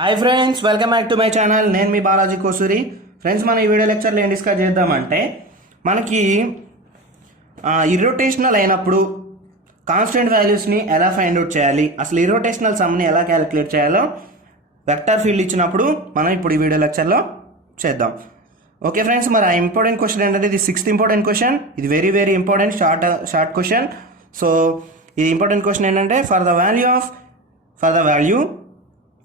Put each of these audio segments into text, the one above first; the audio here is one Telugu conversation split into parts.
Hi friends, welcome back to my channel. నేను మీ బాలాజీ కోసూరి. ఫ్రెండ్స్, మన ఈ వీడియో లెక్చర్లో ఏం డిస్కస్ చేద్దామంటే, మనకి ఇర్రోటేషనల్ అయినప్పుడు కాన్స్టెంట్ వాల్యూస్ని ఎలా ఫైండ్ అవుట్ చేయాలి, అసలు ఇర్రోటేషనల్ సమ్ని ఎలా క్యాలిక్యులేట్ చేయాలో వెక్టర్ ఫీల్డ్ ఇచ్చినప్పుడు మనం ఇప్పుడు ఈ వీడియో లెక్చర్లో చేద్దాం. ఓకే ఫ్రెండ్స్, మరి ఆ ఇంపార్టెంట్ క్వశ్చన్ ఏంటంటే ఇది 6th ఇంపార్టెంట్ క్వశ్చన్. ఇది very very important short question. So ఇది ఇంపార్టెంట్ క్వశ్చన్ ఏంటంటే,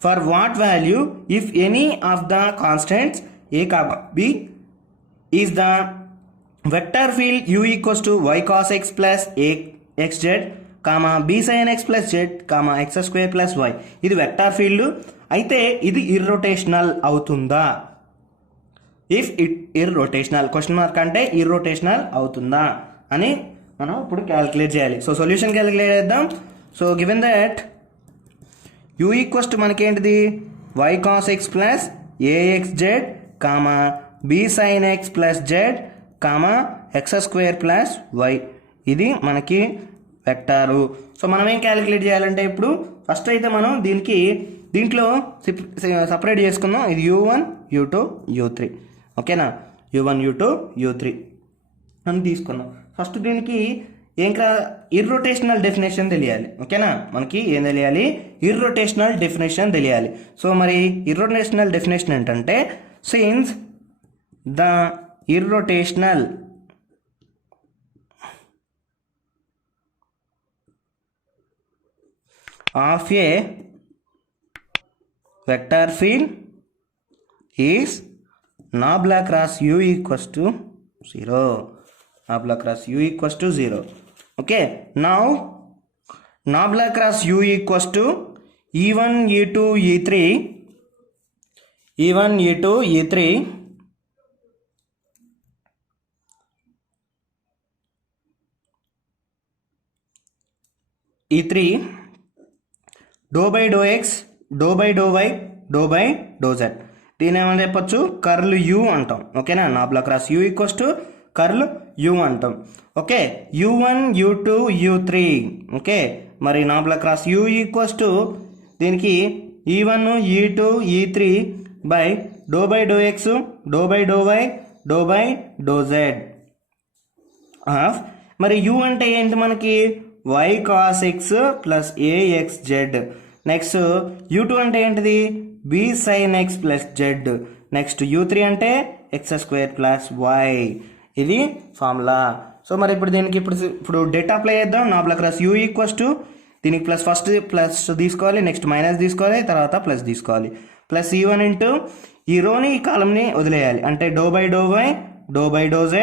for what value if any of the constants a comma b is the vector field u equals to y cos x plus a xz comma b sin x plus z comma x square plus y. ఇది వెక్టార్ ఫీల్డ్ అయితే ఇది ఇర్రోటేషనల్ అవుతుందా? If it irrotational question mark అంటే ఇర్రోటేషనల్ అవుతుందా అని మనం ఇప్పుడు క్యాలిక్యులేట్ చేయాలి. సో సొల్యూషన్ క్యాలిక్యులేట్ చేద్దాం. So given that u equals to మనకి ఏంటిది y cos x plus axz comma b sin x plus z comma x square plus y. ఇది మనకి వెక్టారు. సో మనం ఏం క్యాలిక్యులేట్ చేయాలంటే, ఇప్పుడు ఫస్ట్ అయితే మనం దీంట్లో సపరేట్ చేసుకుందాం. ఇది u1 u2 u3 ఓకేనా. u1 u2 u3 అని తీసుకుందాం. ఫస్ట్ దీనికి ఇర్రోటేషనల్ డెఫినేషన్ తెలియాలి. ఓకేనా, మనకి ఏం తెలియాలి? ఇర్రోటేషనల్ డెఫినేషన్ తెలియాలి. సో మరి ఇర్రోటేషనల్ డెఫినేషన్ ఏంటంటే, since the irrotational of A vector field is nabla cross u equals to 0. Nabla cross u equals to 0. Okay, now Nabla cross u equals to e1 e2 e3 e1 e2 e3 e3 dou by dou x dou by dou y dou by dou z. దీని ఏమని చెప్పొచ్చు? కర్ల్ u అంటాం. ఓకేనా, nabla cross u equals to curl u అంటాం. Okay, u1 u2 u3. Okay, మరి nabla cross u equals to దీనికి e1 e2 e3 by doh x doh y doh doh z of, మరి u అంటే ఏంటి మనకి? y cos x plus axz. Next u2 అంటే ఏంటిది? b sin x plus z. Next u3 అంటే x స్క్వేర్ ప్లస్ y. ఇది ఫార్ములా. సో మరి ఇప్పుడు దీనికి ఇప్పుడు డేటా అప్లై చేద్దాం. Nabla cross u equals to దీనికి ఫస్ట్ ప్లస్ తీసుకోవాలి, నెక్స్ట్ మైనస్ తీసుకోవాలి, తర్వాత ప్లస్ తీసుకోవాలి. ప్లస్ e1 ఇంటూ ఈ రోని ఈ కాలంని వదిలేయాలి, అంటే డో బై డో z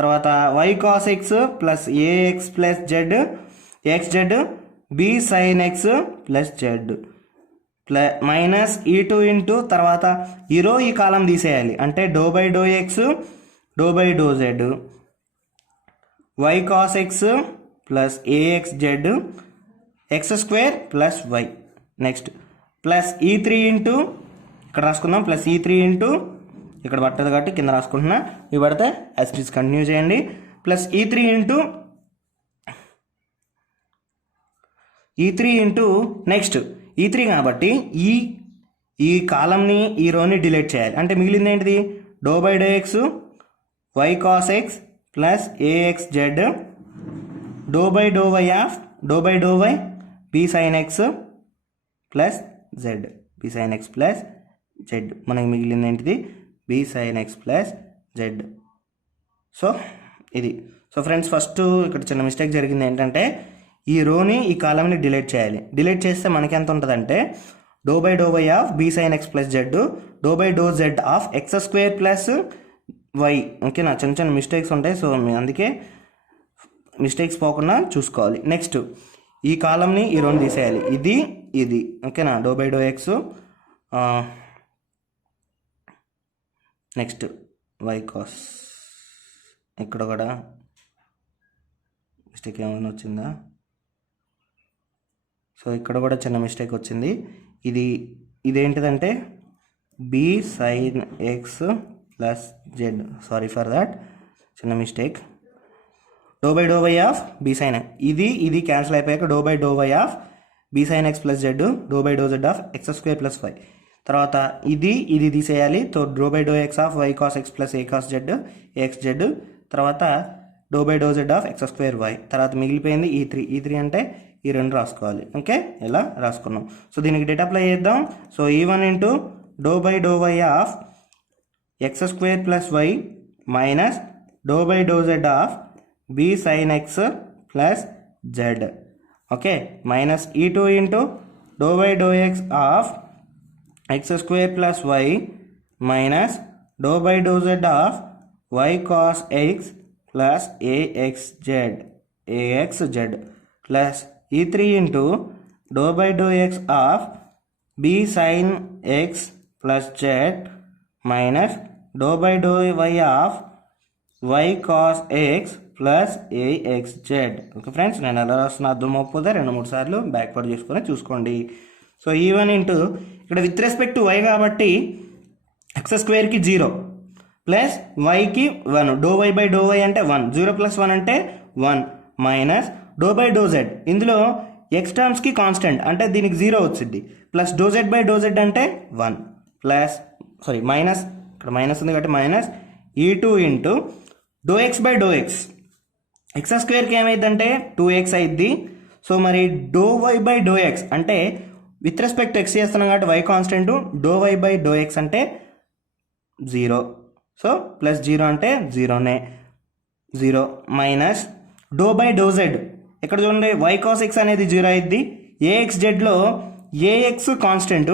తర్వాత y cos x plus ax plus z xz b sin x plus z minus e2 into తర్వాత ఈ రో ఈ కాలం తీసేయాలి, అంటే doh x doh doh z y cos x plus axz x square plus y. Next plus e3 into ఇక్కడ రాసుకుందాం, ప్లస్ e3 ఇంటూ ఇక్కడ పట్టదు కాబట్టి కింద రాసుకుంటున్నా, ఇవి పడితే యాజ్ కంటిన్యూ చేయండి. Plus e3 into next e3 కాబట్టి ఈ కాలంని ఈ రోని డిలీట్ చేయాలి, అంటే మిగిలింది ఏంటిది? Doh x y cos x plus axz doh y of doh y b sin x plus z b sin x plus z. మనకి మిగిలింది ఏంటిది? b sin x plus z. So ఇది. సో ఫ్రెండ్స్, ఫస్ట్ ఇక్కడ చిన్న మిస్టేక్ జరిగింది ఏంటంటే, ఈ రోని ఈ కాలంని డిలీట్ చేయాలి. డిలీట్ చేస్తే మనకి ఎంత ఉంటుందంటే, doh y of b sin x plus z doh z of x square plus y. ఓకేనా, చిన్న మిస్టేక్స్ ఉంటాయి. సో అందుకే మిస్టేక్స్ పోకుండా చూసుకోవాలి. నెక్స్ట్ ఈ కాలంని ఈ రెండు తీసేయాలి, ఇది ఓకేనా. Doh x next y cos, ఇక్కడ కూడా మిస్టేక్ ఏమైనా వచ్చిందా? సో ఇక్కడ కూడా చిన్న మిస్టేక్ వచ్చింది. ఇదేంటిదంటే b sin x plus z. Sorry for that, చిన్న mistake. Doh y of b sin x, ఇది క్యాన్సిల్ అయిపోయాక doh y of b sin x plus z doh z of x square plus y. తర్వాత ఇది తీసేయాలి. So doh by doh x of y cos x plus a cos z x z, తర్వాత doh by doh z of x square y, తర్వాత మిగిలిపోయింది ఈ త్రీ అంటే ఈ రెండు రాసుకోవాలి. ఓకే, ఇలా రాసుకున్నాం. సో దీనికి డేటా అప్లై చేద్దాం. So e one into doh by doh y of x square plus y minus doh by doh z of b sine x plus z. Okay, minus e two into doh by doh x of x square plus y minus doh by doh z of y cos x plus a x z plus ఈ3 into doh by doh x of b sine x plus z minus doh by doh y of y cos x plus a x z. Okay friends, నేను ఎలా రాస్తున్నా అర్థం అవ్వకపోతే 2-3 సార్లు బ్యాక్వర్డ్ చేసుకొని చూసుకోండి. సో ఈ1 ఇంటూ ఇక్కడ విత్ రెస్పెక్ట్ టు వై కాబట్టి ఎక్స్ స్క్వేర్కి 0 ప్లస్ వైకి 1, doh y by doh y అంటే 1, 0 ప్లస్ 1 అంటే 1 minus doh by doh z, ఇందులో ఎక్స్ టర్మ్స్కి కాన్స్టెంట్ అంటే దీనికి 0 వచ్చింది, plus doh z by doh z అంటే 1 ప్లస్ మైనస్, ఇక్కడ మైనస్ ఉంది కాబట్టి minus e two into doh x by doh x, x స్క్వేర్కి ఏమైందంటే 2x అయిద్ది. సో మరి doh y by doh x అంటే విత్ రెస్పెక్ట్ ఎక్స్ చేస్తున్నాం కాబట్టి y constant, doh y by doh x అంటే 0, సో ప్లస్ 0 అంటే 0నే 0 minus doh by doh z, ఇక్కడ చూడండి వై కాస్ ఎక్స్ అనేది 0 అయిద్ది, ఏఎక్స్ జెడ్లో a x constant,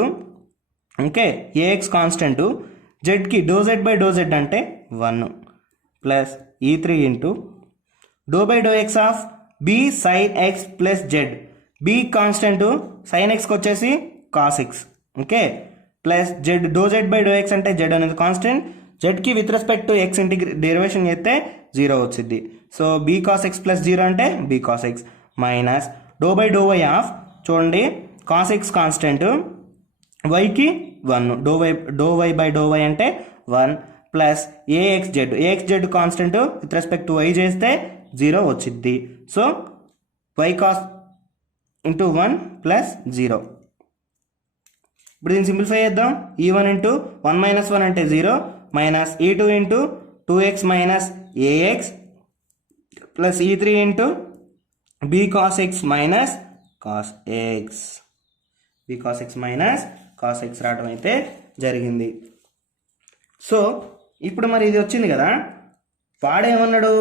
okay a x constant, జెడ్కి doh z by doh z అంటే 1 ప్లస్ ఈ3 into doh by doh x of b sine x plus Z, B constant sine ఎక్స్కి వచ్చేసి cos x, okay plus z doh z by doh x అంటే జెడ్ అనేది కాన్స్టెంట్, జెడ్కి with respect to x derivation చేస్తే 0 వచ్చింది. So b cos x plus 0 అంటే b cos x minus doh by doh y of, చూడండి కాస్ ఎక్స్ కాన్స్టెంట్, వైకి 1, doh y by doh y అంటే 1 plus a x z constant with respect to y చేస్తే 0 వచ్చింది. So y cos into 1 plus 0. ఇప్పుడు దీన్ని సింప్లిఫై చేద్దాం. ఈ1 ఇంటూ 1 మైనస్ 1 అంటే 0 minus e two into 2x minus a x plus ఈ3 into b cos x minus cos x, b cos x minus cos x రావడం అయితే జరిగింది. సో ఇప్పుడు మరి ఇది వచ్చింది కదా, వాడేమన్నాడు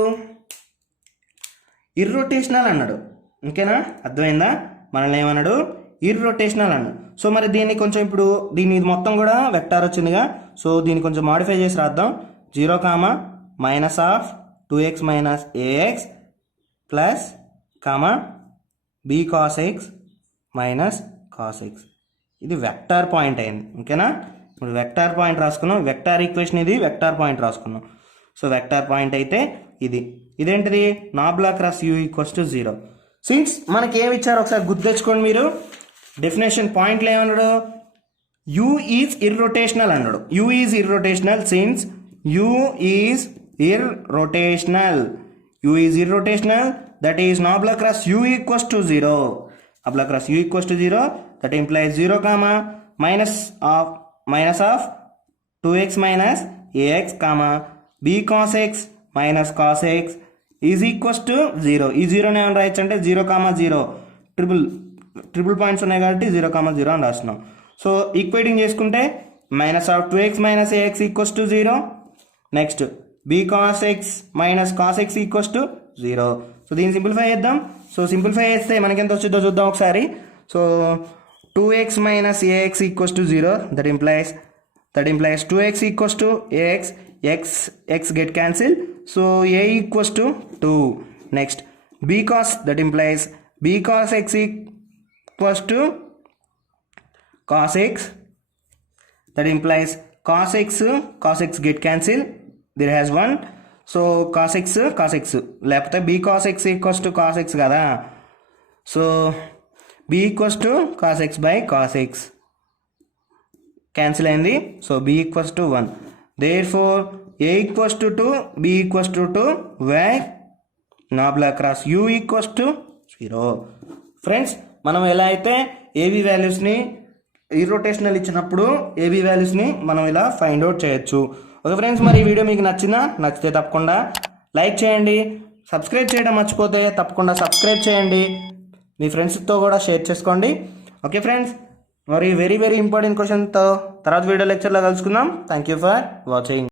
ఇర్రొటేషనల్ అన్నాడు. ఓకేనా, అర్థమైందా? మనల్ని ఏమన్నాడు ఇర్రొటేషనల్ అన్నాడు. సో మరి దీన్ని కొంచెం ఇప్పుడు దీన్ని మొత్తం కూడా వెక్టార్ వచ్చిందిగా, సో దీన్ని కొంచెం మాడిఫై చేసి రాద్దాం. 0 minus of 2x minus a x plus b cos x minus cos x, ఇది వెక్టార్ పాయింట్ అయింది. ఓకేనా, ఇప్పుడు వెక్టార్ పాయింట్ రాసుకున్నాం, వెక్టార్ ఈక్వేషన్ ఇది, వెక్టార్ పాయింట్ రాసుకున్నాం. సో వెక్టార్ పాయింట్ అయితే ఇదేంటిది nabla cross u equals to 0. Since మనకి ఏమి ఇచ్చారో ఒకసారి గుర్తు తెచ్చుకోండి మీరు. డెఫినేషన్ పాయింట్లో ఏమన్నాడు, యూ ఈజ్ ఇర్రొటేషనల్ అన్నాడు. U is irrotational since u is irrotational, u is irrotational, that is nabla cross u equals to 0. Nabla cross u equals to 0, that implies 0 minus of 2x minus a x b cos x minus cos x is equals to 0. ఈ 0ని ఏమైనా రాయొచ్చు అంటే 0, ట్రిపుల్ పాయింట్స్ ఉన్నాయి కాబట్టి 0, అని రాస్తున్నాం. సో ఈక్వేటింగ్ చేసుకుంటే minus of 2x minus a x equals to 0, next b cos x minus cos x equals to 0. So దీన్ని సింప్లిఫై చేద్దాం. సో సింప్లిఫై చేస్తే మనకి ఎంత వచ్చిందో చూద్దాం ఒకసారి. So 2x minus a x equals to 0, that implies 2x equals to a x, x get cancelled, so a equals to 2. Next b cos, that implies b cos x equals to cos x, that implies cos x get cancelled, there has 1, so cos x లేకపోతే b cos x equals to cos x కదా, so b equals to cos x by cos x cancel అయింది. So b equals to 1, therefore a equals to 2, b equals to 2, where nabla cross u equals to 0. Friends, మనం ఎలా అయితే ఏవి వాల్యూస్ని ఇర్రోటేషనల్ ఇచ్చినప్పుడు ఏబీ వాల్యూస్ని మనం ఇలా ఫైండ్ అవుట్ చేయొచ్చు. ఓకే ఫ్రెండ్స్, మరి ఈ వీడియో మీకు నచ్చితే తప్పకుండా లైక్ చేయండి. సబ్స్క్రైబ్ చేయడం మర్చిపోతే తప్పకుండా సబ్స్క్రైబ్ చేయండి. మీ ఫ్రెండ్స్తో కూడా షేర్ చేసుకోండి. ఓకే ఫ్రెండ్స్, మరి వెరీ వెరీ ఇంపార్టెంట్ క్వశ్చన్తో తర్వాత వీడియో లెక్చర్లో కలుసుకుందాం. Thank you for watching.